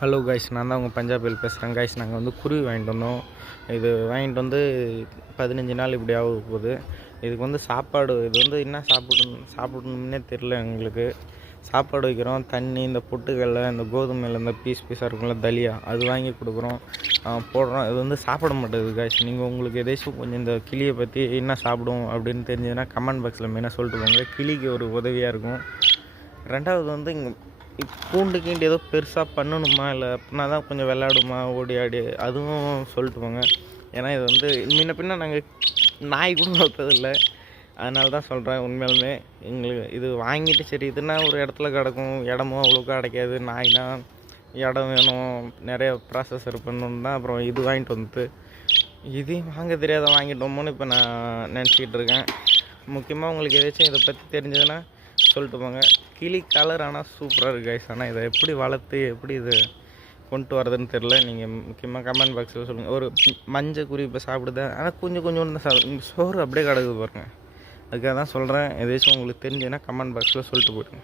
Hello guys, நான் தான் உங்கள் பஞ்சாபில் பேசுகிறேன் கைஸ். நாங்கள் வந்து குருவி வாங்கிட்டு வந்தோம். இது வாங்கிட்டு வந்து 15 நாள் இப்படி ஆக போகுது. இதுக்கு வந்து சாப்பாடு, இது வந்து என்ன சாப்பிடணும்னே தெரில எங்களுக்கு. சாப்பாடு வைக்கிறோம், தண்ணி, இந்த பொட்டுக்கடலை, இந்த கோதுமையில் இந்த பீஸாக இருக்கும்ல தலியா, அது வாங்கி கொடுக்குறோம், போடுறோம். இது வந்து சாப்பிட மாட்டேங்குது கைஸ். நீங்கள் உங்களுக்கு எதாச்சும் கொஞ்சம் இந்த கிளியை பற்றி என்ன சாப்பிடும் அப்படின்னு தெரிஞ்சதுன்னா கமெண்ட் பாக்ஸில் மெயினாக சொல்லிட்டு போங்க. கிளிக்கு ஒரு உதவியாக இருக்கும். ரெண்டாவது வந்து இங்கே பூண்டு கீண்டு ஏதோ பெருசாக பண்ணணுமா, இல்லை அப்படின்னா தான் கொஞ்சம் விளையாடுமா, ஓடி ஆடி, அதுவும் சொல்லிட்டு போங்க. ஏன்னா இது வந்து முன்ன பின்ன நாங்கள் நாய் கூட வளர்த்ததில்லை, அதனால தான் சொல்கிறேன். உண்மையாலுமே எங்களுக்கு இது வாங்கிட்டு சரி இதுனா ஒரு இடத்துல கிடக்கும், இடமும் அவ்வளோக்கா கிடைக்காது. நாய்னா இடம் வேணும், நிறைய ப்ராசஸர் பண்ணணும் தான். அப்புறம் இது வாங்கிட்டு வந்து இதையும் வாங்க தெரியாத வாங்கிட்டோமோன்னு இப்போ நான் நினச்சிக்கிட்டு இருக்கேன். முக்கியமாக உங்களுக்கு ஏதாச்சும் இதை பற்றி தெரிஞ்சதுன்னா சொல்லிட்டு போங்க. கிளி கலர் ஆனால் சூப்பராக இருக்குது கைஸ். ஆனால் இதை எப்படி வளர்த்து எப்படி இது கொண்டு வரதுன்னு தெரில. நீங்கள் முக்கியமாக கமெண்ட் பாக்ஸில் சொல்லுங்கள். ஒரு மஞ்சள் குருவி இப்போ சாப்பிடுது, ஆனால் கொஞ்சம் தான் சாப்பிடும். சோறு அப்படியே கிடக்குது பாருங்கள். அதுக்காக தான் சொல்கிறேன். எதாச்சும் உங்களுக்கு தெரிஞ்சுன்னா கமெண்ட் பாக்ஸில் சொல்லிட்டு போயிடுங்க.